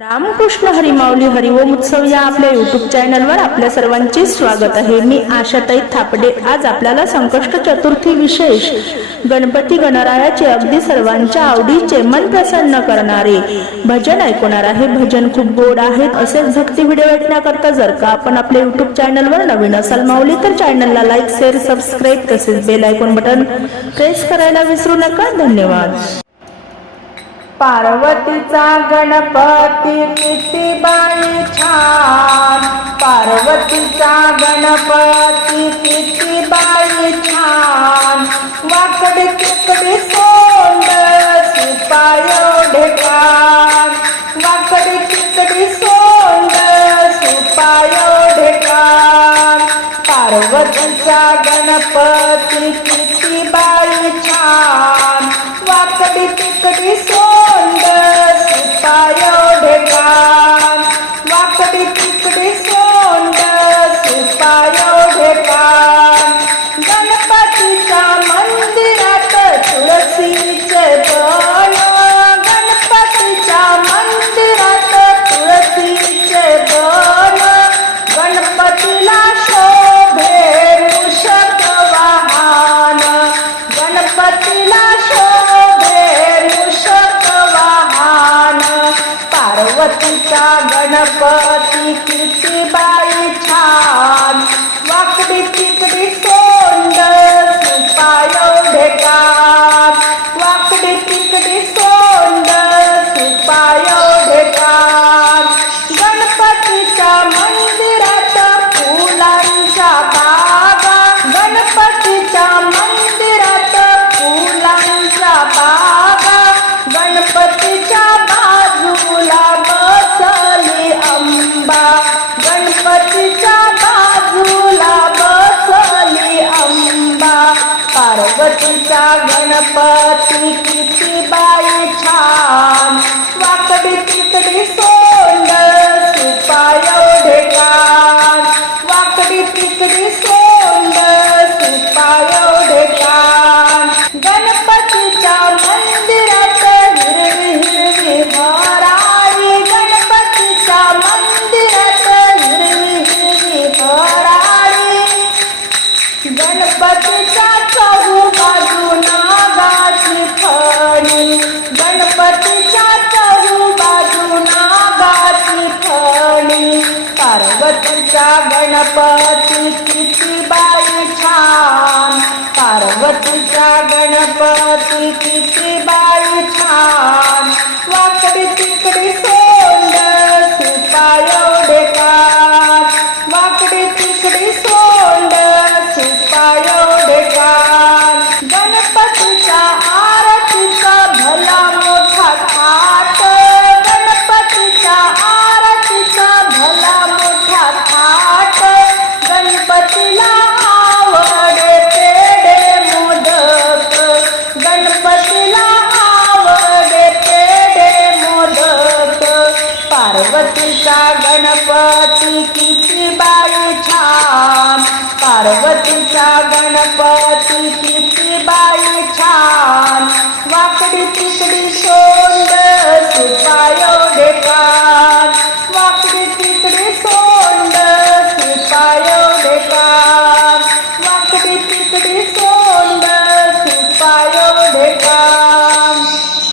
रामकृष्ण हरिमाऊली हरिओम उत्सव या आपल्या युट्यूब चॅनलवर आपल्या सर्वांचे स्वागत आहे. मी आशाताई थापडे. आज आपल्याला संकष्ट चतुर्थी विशेष गणपती गणरायाचे अगदी सर्वांच्या आवडीचे मन प्रसन्न करणारे भजन ऐकवणार आहे. भजन खूप गोड आहे असेच भक्ती व्हिडिओ ऐकण्याकरता जर का आपण आपल्या युट्यूब चॅनलवर नवीन असाल माऊली तर चॅनलला लाईक शेअर सबस्क्राईब तसेच बेल आयकॉन बटन प्रेस करायला विसरू नका. धन्यवाद. पार्वतीचा गणपती किती बाई छान. पार्वतीचा गणपती किती बाई छान. वाकडे तिकडे सोंड सुपाय ढेकान वाकडे तिकडे सोंड सुपाय ढेकान पार्वतीचा गणपती किती बाई छान. पार्वतीचा गणपती किती बाई छान. वाकडी तिकडी गणपतीचा चहू बाजू नागाची फणी गणपतीच्या चहू बाजू नागाची फणी पार्वतीचा गणपती किती बाई छान. पार्वतीचा गणपती किती बाई छान. गणपती किती